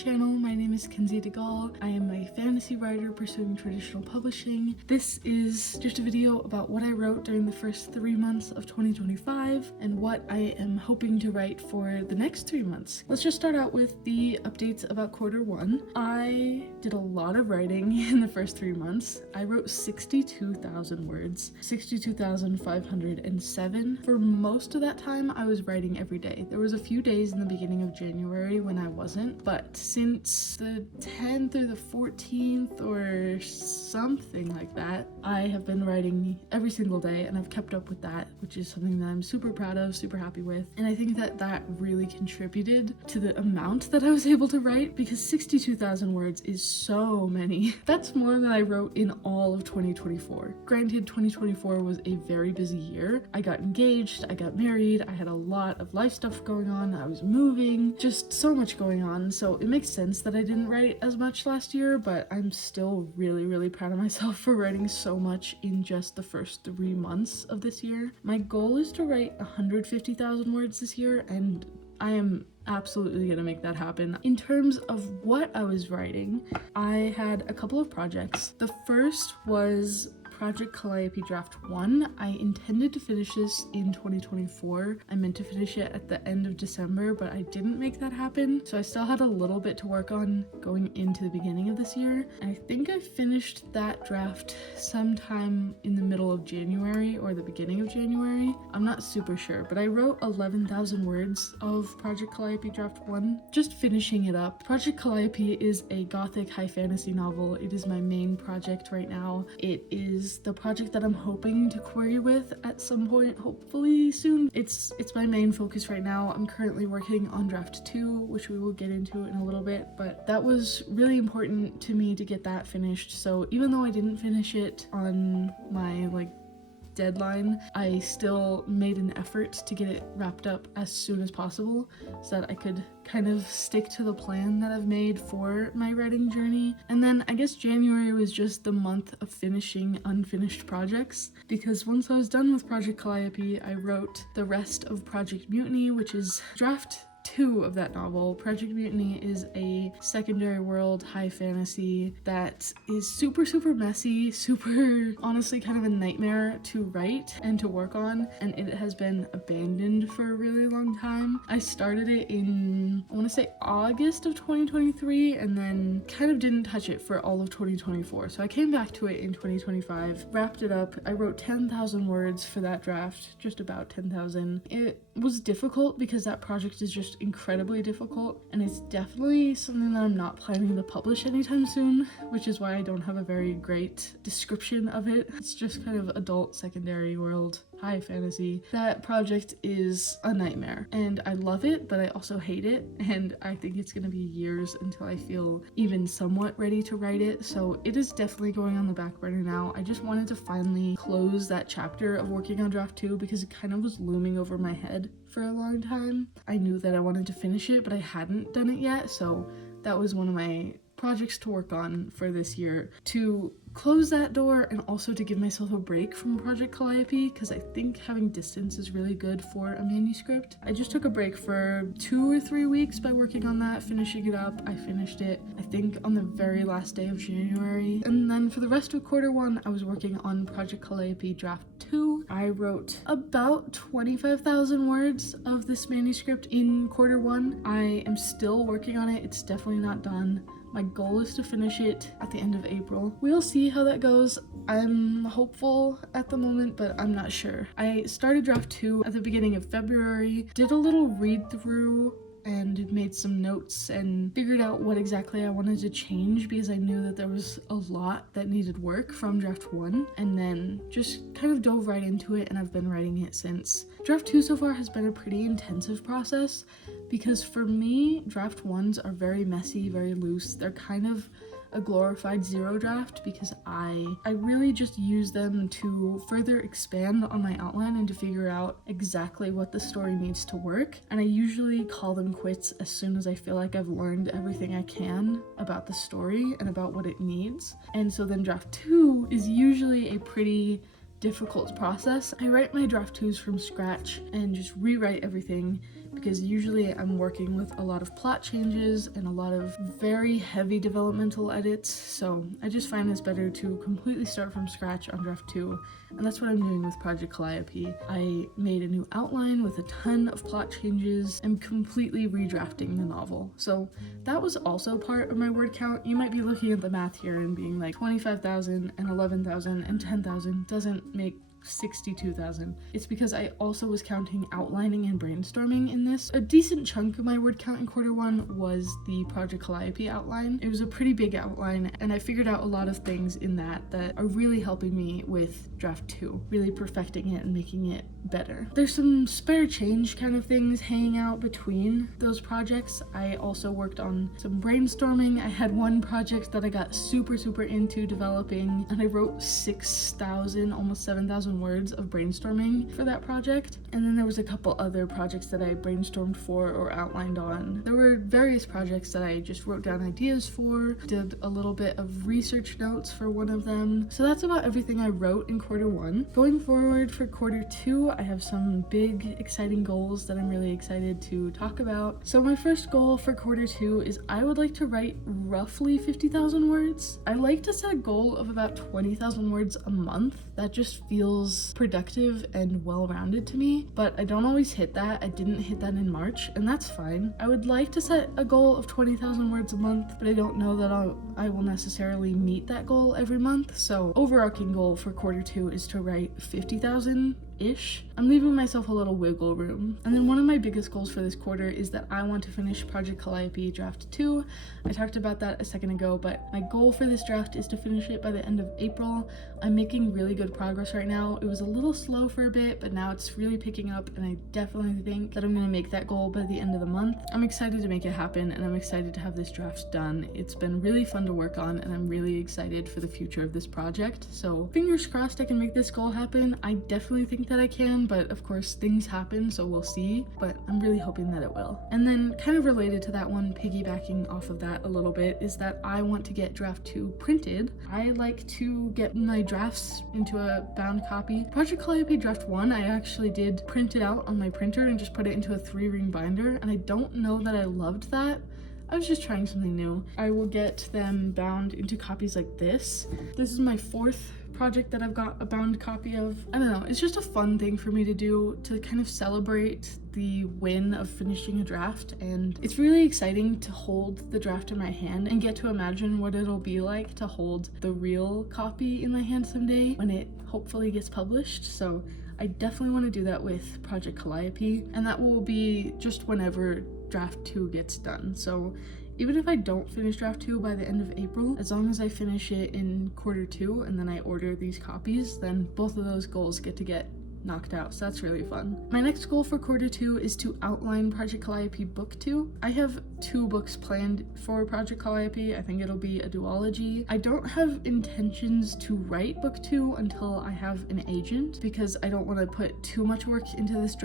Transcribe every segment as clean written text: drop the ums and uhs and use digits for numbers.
channel. My name is kenziedegall. I am a fantasy writer pursuing traditional publishing. This is just a video about what I wrote during the first 3 months of 2025 and what I am hoping to write for the next 3 months. Let's just start out with the updates about quarter one. I did a lot of writing in the first 3 months. I wrote 62,000 words, 62,507. For most of that time, I was writing every day. There was a few days in the beginning of January when I wasn't, but since the 10th or the 14th or something like that, I have been writing every single day, and I've kept up with that, which is something that I'm super proud of, super happy with. And I think that that really contributed to the amount that I was able to write, because 62,000 words is so many. That's more than I wrote in all of 2024. Granted, 2024 was a very busy year. I got engaged, I got married, I had a lot of life stuff going on, I was moving, just so much going on, so it makes sense that I didn't write as much last year, but I'm still really proud of myself for writing so much in just the first 3 months of this year. My goal is to write 150,000 words this year, and I am absolutely gonna make that happen. In terms of what I was writing, I had a couple of projects. The first was Project Calliope Draft 1. I intended to finish this in 2024. I meant to finish it at the end of December, but I didn't make that happen. So I still had a little bit to work on going into the beginning of this year. And I think I finished that draft sometime in the middle of January or the beginning of January. I'm not super sure, but I wrote 11,000 words of Project Calliope Draft 1, just finishing it up. Project Calliope is a gothic high fantasy novel. It is my main project right now. It is the project that I'm hoping to query with at some point, hopefully soon. It's my main focus right now. I'm currently working on draft 2, which we will get into in a little bit, but that was really important to me to get that finished. So even though I didn't finish it on my deadline, I still made an effort to get it wrapped up as soon as possible so that I could kind of stick to the plan that I've made for my writing journey. And then I guess January was just the month of finishing unfinished projects, because once I was done with Project Calliope, I wrote the rest of Project Mutiny, which is draft 2 of that novel. Project Mutiny is a secondary world high fantasy that is super messy, super honestly kind of a nightmare to write and to work on, and it has been abandoned for a really long time. I started it in, I want to say August of 2023, and then kind of didn't touch it for all of 2024. So I came back to it in 2025, wrapped it up. I wrote 10,000 words for that draft, just about 10,000. It was difficult because that project is just incredibly difficult, and it's definitely something that I'm not planning to publish anytime soon, which is why I don't have a very great description of it. It's just kind of adult secondary world high fantasy. That project is a nightmare, and I love it, but I also hate it, and I think it's gonna be years until I feel even somewhat ready to write it. So it is definitely going on the back burner now. I just wanted to finally close that chapter of working on draft 2 because it kind of was looming over my head for a long time. I knew that I wanted to finish it, but I hadn't done it yet, so that was one of my projects to work on for this year, to close that door and also to give myself a break from Project Calliope, because I think having distance is really good for a manuscript. I just took a break for 2 or 3 weeks by working on that, finishing it up. I finished it, I think, on the very last day of January. And then for the rest of quarter one, I was working on Project Calliope Draft 2. I wrote about 25,000 words of this manuscript in quarter one. I am still working on it. It's definitely not done. My goal is to finish it at the end of April. We'll see how that goes. I'm hopeful at the moment, but I'm not sure. I started draft 2 at the beginning of February, did a little read through and made some notes and figured out what exactly I wanted to change, because I knew that there was a lot that needed work from draft 1, and then just kind of dove right into it, and I've been writing it since. Draft 2 so far has been a pretty intensive process, because for me, draft 1s are very messy, very loose. They're kind of a glorified zero draft because I really just use them to further expand on my outline and to figure out exactly what the story needs to work. And I usually call them quits as soon as I feel like I've learned everything I can about the story and about what it needs. And so then draft 2 is usually a pretty difficult process. I write my draft 2s from scratch and just rewrite everything because usually I'm working with a lot of plot changes and a lot of very heavy developmental edits, so I just find it's better to completely start from scratch on draft 2, and that's what I'm doing with Project Calliope. I made a new outline with a ton of plot changes and completely redrafting the novel. So that was also part of my word count. You might be looking at the math here and being like 25,000 and 11,000 and 10,000 doesn't make 62,000. It's because I also was counting outlining and brainstorming in this. A decent chunk of my word count in quarter 1 was the Project Calliope outline. It was a pretty big outline, and I figured out a lot of things in that are really helping me with draft 2, really perfecting it and making it better. There's some spare change kind of things hanging out between those projects. I also worked on some brainstorming. I had one project that I got super into developing, and I wrote 6,000, almost 7,000 words of brainstorming for that project. And then there was a couple other projects that I brainstormed for or outlined on. There were various projects that I just wrote down ideas for, did a little bit of research notes for one of them. So that's about everything I wrote in quarter 1. Going forward for quarter 2, I have some big exciting goals that I'm really excited to talk about. So my first goal for quarter 2 is I would like to write roughly 50,000 words. I like to set a goal of about 20,000 words a month. That just feels productive and well-rounded to me, but I don't always hit that. I didn't hit that in March, and that's fine. I would like to set a goal of 20,000 words a month, but I don't know that I will necessarily meet that goal every month. So overarching goal for quarter 2 is to write 50,000-ish. I'm leaving myself a little wiggle room. And then one of my biggest goals for this quarter is that I want to finish Project Calliope Draft 2. I talked about that a second ago, but my goal for this draft is to finish it by the end of April. I'm making really good progress right now. It was a little slow for a bit, but now it's really picking up, and I definitely think that I'm going to make that goal by the end of the month. I'm excited to make it happen, and I'm excited to have this draft done. It's been really fun to work on, and I'm really excited for the future of this project. So fingers crossed I can make this goal happen. I definitely think that I can, but of course things happen, so we'll see, but I'm really hoping that it will. And then kind of related to that one, piggybacking off of that a little bit, is that I want to get draft 2 printed. I like to get my drafts into a bound copy. Project Calliope Draft 1, I actually did print it out on my printer and just put it into a 3-ring binder, and I don't know that I loved that. I was just trying something new. I will get them bound into copies like this. This is my 4th project that I've got a bound copy of. I don't know, it's just a fun thing for me to do to kind of celebrate the win of finishing a draft, and it's really exciting to hold the draft in my hand and get to imagine what it'll be like to hold the real copy in my hand someday when it hopefully gets published. So I definitely want to do that with Project Calliope, and that will be just whenever draft 2 gets done. So even if I don't finish draft 2 by the end of April, as long as I finish it in quarter 2 and then I order these copies, then both of those goals get to get knocked out, so that's really fun. My next goal for quarter 2 is to outline Project Calliope Book 2. I have 2 books planned for Project Calliope. I think it'll be a duology. I don't have intentions to write book 2 until I have an agent, because I don't want to put too much work into this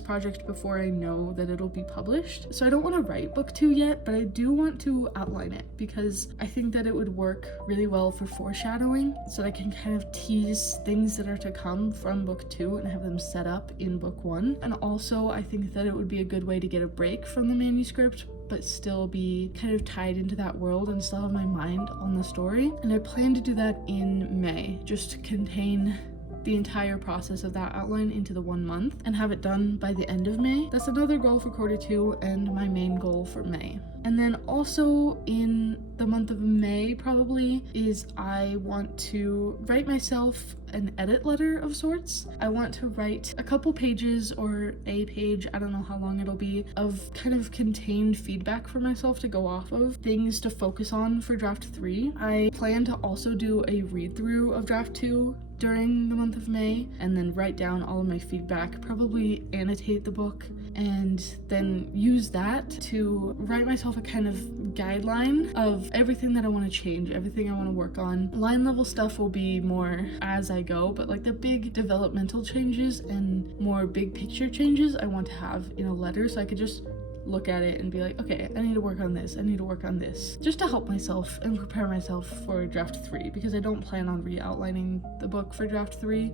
project before I know that it'll be published. So I don't want to write book 2 yet, but I do want to outline it because I think that it would work really well for foreshadowing, so that I can kind of tease things that are to come from book 2 and have them set up in book 1. And also I think that it would be a good way to get a break from the manuscript but still be kind of tied into that world and still have my mind on the story. And I plan to do that in May, just to contain the entire process of that outline into the 1 month and have it done by the end of May. That's another goal for quarter 2 and my main goal for May. And then also in the month of May probably is I want to write myself an edit letter of sorts. I want to write a couple pages or a page, I don't know how long it'll be, of kind of contained feedback for myself to go off of, things to focus on for draft 3. I plan to also do a read through of draft 2 during the month of May and then write down all of my feedback, probably annotate the book, and then use that to write myself a kind of guideline of everything that I want to change, everything I want to work on. Line level stuff will be more as I go, but like the big developmental changes and more big picture changes I want to have in a letter so I could just look at it and be like, okay, I need to work on this, I need to work on this, just to help myself and prepare myself for draft 3, because I don't plan on re-outlining the book for draft 3.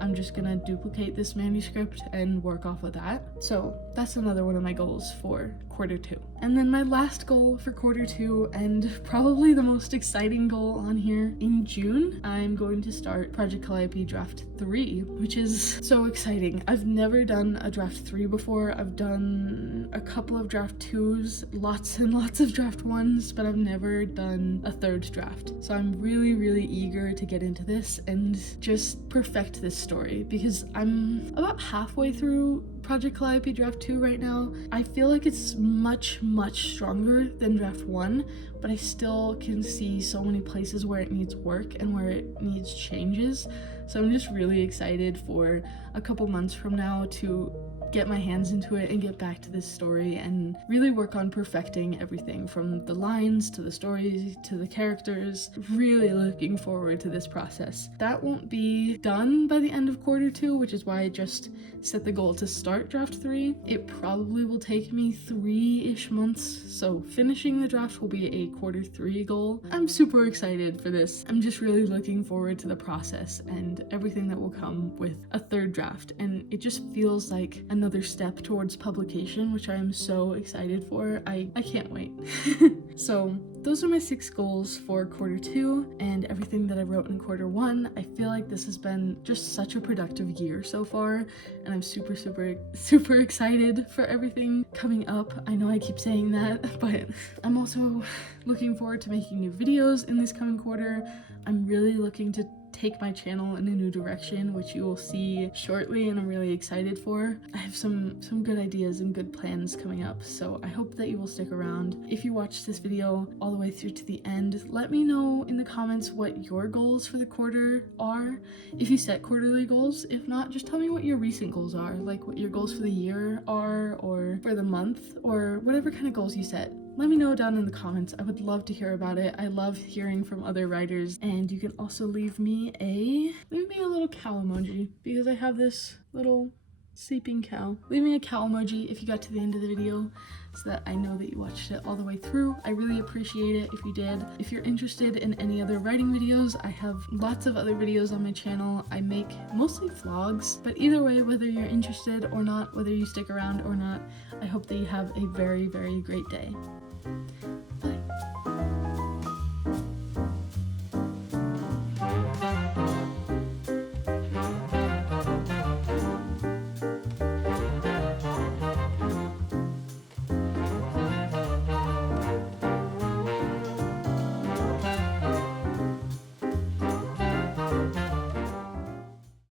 I'm just gonna duplicate this manuscript and work off of that. So that's another one of my goals for quarter 2. And then my last goal for quarter 2, and probably the most exciting goal on here, in June, I'm going to start Project Calliope Draft 3, which is so exciting. I've never done a Draft 3 before. I've done a couple of Draft 2s, lots and lots of Draft 1s, but I've never done a 3rd draft. So I'm really, really eager to get into this and just perfect this story, because I'm about halfway through Project Calliope Draft 2 right now. I feel like it's much stronger than Draft 1, but I still can see so many places where it needs work and where it needs changes. So I'm just really excited for a couple months from now to get my hands into it and get back to this story and really work on perfecting everything from the lines to the stories to the characters. Really looking forward to this process. That won't be done by the end of quarter 2, which is why I just set the goal to start draft 3. It probably will take me 3-ish months, so finishing the draft will be a quarter 3 goal. I'm super excited for this. I'm just really looking forward to the process and everything that will come with a 3rd draft, and it just feels like another step towards publication, which I am so excited for. I can't wait. So those are my 6 goals for quarter 2 and everything that I wrote in quarter 1. I feel like this has been just such a productive year so far, and I'm super excited for everything coming up. I know I keep saying that, but I'm also looking forward to making new videos in this coming quarter. I'm really looking to take my channel in a new direction, which you will see shortly, and I'm really excited for. I have some good ideas and good plans coming up, so I hope that you will stick around. If you watched this video all the way through to the end, let me know in the comments what your goals for the quarter are, if you set quarterly goals. If not, just tell me what your recent goals are, like what your goals for the year are, or for the month, or whatever kind of goals you set. Let me know down in the comments. I would love to hear about it. I love hearing from other writers. And you can also leave me a little cow emoji, because I have this little sleeping cow. Leave me a cow emoji if you got to the end of the video, so that I know that you watched it all the way through. I really appreciate it if you did. If you're interested in any other writing videos, I have lots of other videos on my channel. I make mostly vlogs, but either way, whether you're interested or not, whether you stick around or not, I hope that you have a very great day. Bye.